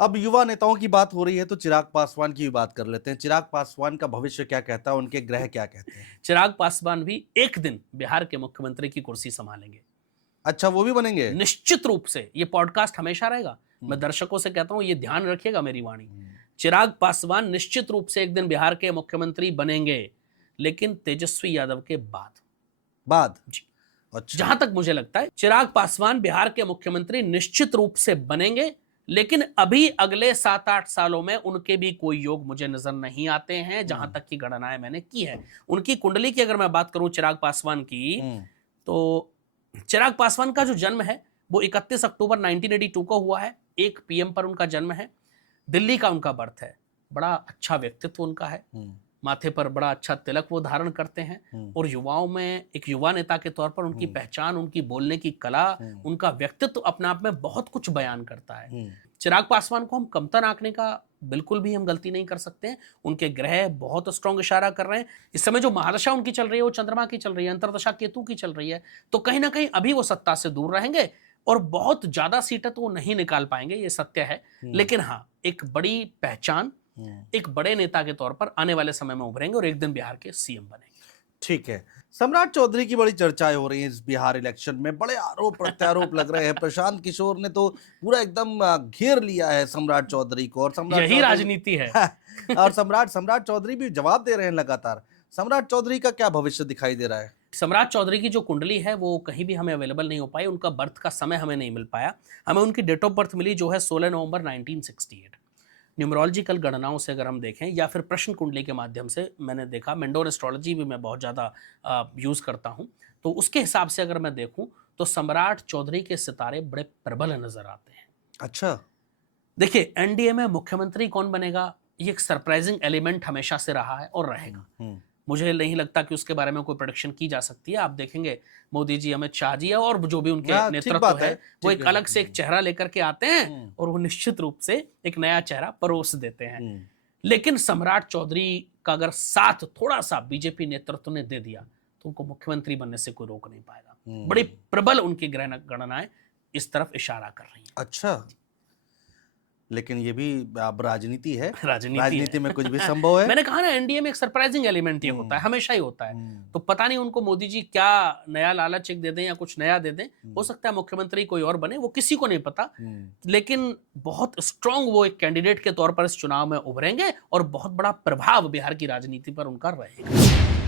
अब युवा नेताओं की बात हो रही है तो चिराग पासवान की भी बात कर लेते हैं। चिराग पासवान का भविष्य क्या कहता है, उनके ग्रह क्या कहते हैं? चिराग पासवान भी एक दिन बिहार के मुख्यमंत्री की कुर्सी संभालेंगे। अच्छा, वो भी बनेंगे? निश्चित रूप से ये पॉडकास्ट हमेशा रहेगा। मैं दर्शकों से कहता हूं, ये ध्यान रखिएगा मेरी वाणी। चिराग पासवान निश्चित रूप से एक दिन बिहार के मुख्यमंत्री बनेंगे, लेकिन तेजस्वी यादव के बाद। बाद? जी। अच्छा। जहां तक मुझे लगता है चिराग पासवान बिहार के मुख्यमंत्री निश्चित रूप से बनेंगे, लेकिन अभी अगले 7-8 सालों में उनके भी कोई योग मुझे नजर नहीं आते हैं, जहां तक की गणनाएं मैंने की है। उनकी कुंडली की अगर मैं बात करूं चिराग पासवान की, तो चिराग पासवान का जो जन्म है वो 31 अक्टूबर 1982 को हुआ है। 1 पीएम पर उनका जन्म है। दिल्ली का उनका बर्थ है। बड़ा अच्छा व्यक्तित्व उनका है। माथे पर बड़ा अच्छा तिलक वो धारण करते हैं और युवाओं में एक युवा नेता के तौर पर उनकी पहचान, उनकी बोलने की कला, उनका व्यक्तित्व अपने आप में बहुत कुछ बयान करता है। चिराग पासवान को हम कमतर आंकने का बिल्कुल भी हम गलती नहीं कर सकते हैं। उनके ग्रह बहुत स्ट्रॉन्ग इशारा कर रहे हैं। इस समय जो महादशा उनकी चल रही है वो चंद्रमा की चल रही है, अंतरदशा केतु की चल रही है, तो कहीं ना कहीं अभी वो सत्ता से दूर रहेंगे और बहुत ज्यादा सीटें तो वो नहीं निकाल पाएंगे, ये सत्य है। लेकिन हाँ, एक बड़ी पहचान, एक बड़े नेता के तौर पर आने वाले समय में उभरेंगे और एक दिन बिहार के सीएम बनेंगे। ठीक है। सम्राट चौधरी की बड़ी चर्चाएं हो रही हैं इस बिहार इलेक्शन में, बड़े आरोप प्रत्यारोप लग रहे हैं। प्रशांत किशोर ने तो पूरा एकदम घेर लिया है सम्राट चौधरी को, और सम्राट यही राजनीति है। और सम्राट चौधरी भी जवाब दे रहे हैं लगातार। सम्राट चौधरी का क्या भविष्य दिखाई दे रहा है? सम्राट चौधरी की जो कुंडली है वो कहीं भी हमें अवेलेबल नहीं हो पाई। उनका बर्थ का समय हमें नहीं मिल पाया। हमें उनकी डेट ऑफ बर्थ मिली जो है 16 नवंबर 1968। न्यूमरोलॉजिकल गणनाओं से अगर हम देखें या फिर प्रश्न कुंडली के माध्यम से मैंने देखा, मेंडोर एस्ट्रोलॉजी भी मैं बहुत ज़्यादा यूज़ करता हूं, तो उसके हिसाब से अगर मैं देखूं तो सम्राट चौधरी के सितारे बड़े प्रबल नजर आते हैं। अच्छा। देखिए, एनडीए में मुख्यमंत्री कौन बनेगा ये एक सरप्राइजिंग एलिमेंट हमेशा से रहा है और रहेगा। मुझे नहीं लगता कि उसके बारे में कोई प्रोडिक्शन की जा सकती है। आप देखेंगे मोदी जी, अमित शाह जी और जो भी उनके नेतृत्व है वो एक अलग से एक चेहरा लेकर के आते हैं और वो निश्चित रूप से एक नया चेहरा परोस देते हैं। लेकिन सम्राट चौधरी का अगर साथ थोड़ा सा बीजेपी नेतृत्व ने दे दिया तो उनको मुख्यमंत्री बनने से कोई रोक नहीं पाएगा। बड़ी प्रबल उनकी गणनाएं इस तरफ इशारा कर रही हैं। अच्छा, लेकिन ये भी अब राजनीति है। राजनीति में कुछ भी संभव है। मैंने कहा ना, एनडीए में एक सरप्राइजिंग एलिमेंट ये होता है, हमेशा ही होता है। तो पता नहीं उनको मोदी जी क्या नया लालच एक दे दें या कुछ नया दे दें। हो सकता है मुख्यमंत्री कोई और बने, वो किसी को नहीं पता। लेकिन बहुत स्ट्रांग वो एक कैंडिडेट के तौर पर इस चुनाव में उभरेंगे और बहुत बड़ा प्रभाव बिहार की राजनीति पर उनका रहेगा।